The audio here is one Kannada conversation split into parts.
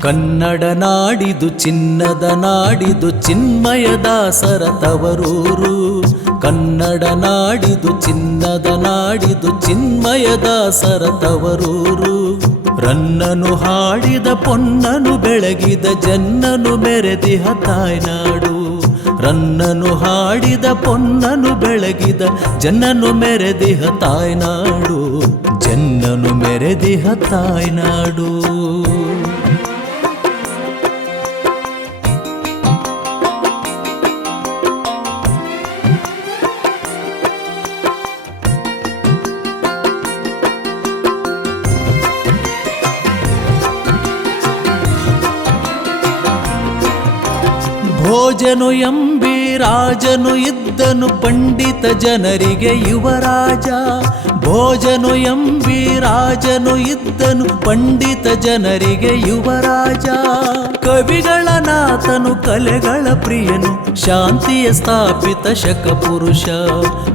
ಕನ್ನಡ ನಾಡಿದು ಚಿನ್ನದ ನಾಡಿದು ಚಿನ್ಮಯ ದಾಸರ ತವರೂರು. ಕನ್ನಡ ನಾಡಿದು ಚಿನ್ನದ ನಾಡಿದು ಚಿನ್ಮಯ ದಾಸರ ತವರೂರು. ರನ್ನನು ಹಾಡಿದ ಪೊನ್ನನು ಬೆಳಗಿದ ಜನ್ನನು ಮೆರೆದಿಹ ತಾಯ್ನಾಡು. ರನ್ನನು ಹಾಡಿದ ಪೊನ್ನನು ಬೆಳಗಿದ ಜನ್ನನು ಮೆರೆದಿಹ ತಾಯ್ನಾಡು. ಜನ್ನನು ಮೆರೆದಿಹ ತಾಯ್ನಾಡು. ಭೋಜನು ಎಂಬಿ ರಾಜನು ಇದ್ದನು ಪಂಡಿತ ಜನರಿಗೆ ಯುವರಾಜ. ಭೋಜನು ಎಂಬಿ ರಾಜನು ಇದ್ದನು ಪಂಡಿತ ಜನರಿಗೆ ಯುವರಾಜ. ಕವಿಗಳ ನಾಥನು ಕಲೆಗಳ ಪ್ರಿಯನು ಶಾಂತಿಯ ಸ್ಥಾಪಿತ ಶಕಪುರುಷ.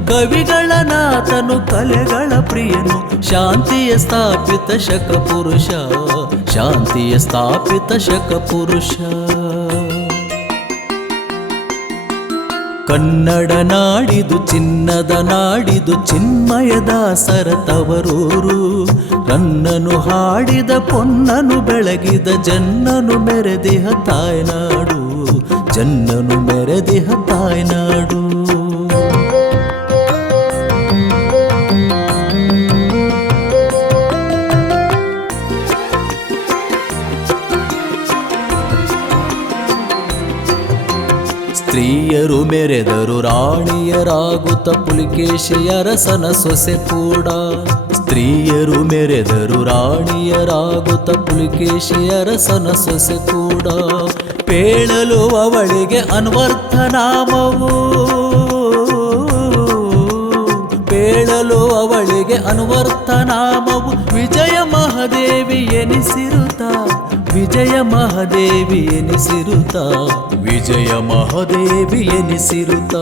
ಕವಿಗಳ ನಾಥನು ಕಲೆಗಳ ಪ್ರಿಯನು ಶಾಂತಿಯ ಸ್ಥಾಪಿತ ಶಕಪುರುಷ. ಶಾಂತಿಯ ಸ್ಥಾಪಿತ ಶಕಪುರುಷ. ಕನ್ನಡ ನಾಡಿದು ಚಿನ್ನದ ನಾಡಿದು ಚಿನ್ಮಯ ದಾಸರ ತವರೂರು. ರನ್ನನು ಹಾಡಿದ ಪೊನ್ನನು ಬೆಳಗಿದ ಜನ್ನನು ಮೆರೆದಿಹ ತಾಯ್ನಾಡು. ಜನ್ನನು ಮೆರೆದಿಹ ತಾಯ್ನಾಡು. ಸ್ತ್ರೀಯರು ಮೆರೆದರು ರಾಣಿಯರಾಗುತ್ತ ಪುಲಿಕೇಶಿ ಅರಸನ ಸೊಸೆ ಕೂಡ. ಸ್ತ್ರೀಯರು ಮೆರೆದರು ರಾಣಿಯರಾಗುತ್ತ ಪುಲಿಕೇಶಿ ಅರಸನ ಸೊಸೆ ಕೂಡ. ಪೇಳಲು ಅವಳಿಗೆ ಅನ್ವರ್ಥ ನಾಮವು. ಪೇಳಲು ಅವಳಿಗೆ ಅನ್ವರ್ಥ ನಾಮವು ವಿಜಯ ಮಹಾದೇವಿ ಎನಿಸಿರುತ್ತ. ವಿಜಯ ಮಹಾದೇವಿ ಎನಿಸಿರುತ್ತ. ವಿಜಯ ಮಹಾದೇವಿ ಎನಿಸಿರುತ್ತ.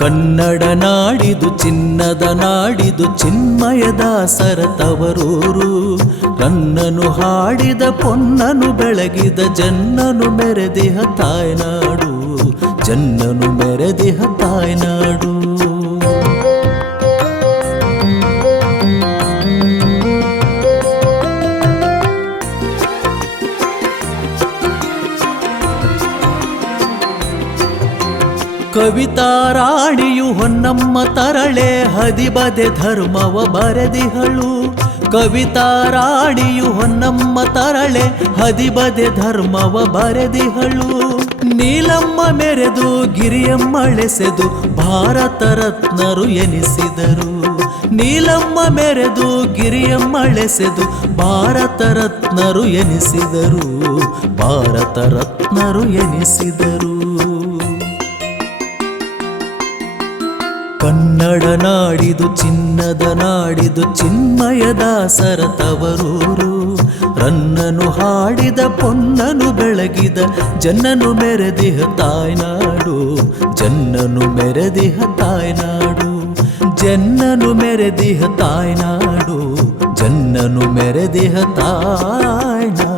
ಕನ್ನಡ ನಾಡಿದು ಚಿನ್ನದ ನಾಡಿದು ಚಿನ್ಮಯ ದಾಸರ ತವರೂರು. ರನ್ನನು ಹಾಡಿದ ಪೊನ್ನನು ಬೆಳಗಿದ ಜನ್ನನು ಮೆರೆದಿಹ ತಾಯ್ನಾಡು. ಜನ್ನನು ಮೆರೆದಿಹ ತಾಯ್ನಾಡು. ಕವಿತಾ ರಾಣಿಯು ಹೊನ್ನಮ್ಮ ತರಳೆ ಹದಿಬದೆ ಧರ್ಮವ ಬರೆದಿಹಳು. ಕವಿತಾ ರಾಣಿಯು ಹೊನ್ನಮ್ಮ ತರಳೆ ಹದಿಬದೆ ಧರ್ಮವ ಬರೆದಿಹಳು. ನೀಲಮ್ಮ ಮೆರೆದು ಗಿರಿಯಮ್ಮಳೆಸೆದು ಭಾರತ ರತ್ನರು ಎನಿಸಿದರು. ನೀಲಮ್ಮ ಮೆರೆದು ಗಿರಿಯಮ್ಮಳೆಸೆದು ಭಾರತ ರತ್ನರು ಎನಿಸಿದರು. ಭಾರತ ರತ್ನರು ಎನಿಸಿದರು. ಕನ್ನಡ ನಾಡಿದು ಚಿನ್ನದ ನಾಡಿದು ಚಿನ್ಮಯ ದಾಸರ ತವರೂರು. ರನ್ನನು ಹಾಡಿದ ಪೊನ್ನನು ಬೆಳಗಿದ ಜನ್ನನು ಮೆರೆದಿಹ ತಾಯ್ನಾಡು. ಜನ್ನನು ಮೆರೆದಿಹ ತಾಯ್ನಾಡು. ಜನ್ನನು ಮೆರೆದಿಹ ತಾಯ್ನಾಡು. ಜನ್ನನು ಮೆರೆದಿಹ ತಾಯ್ನಾಡು.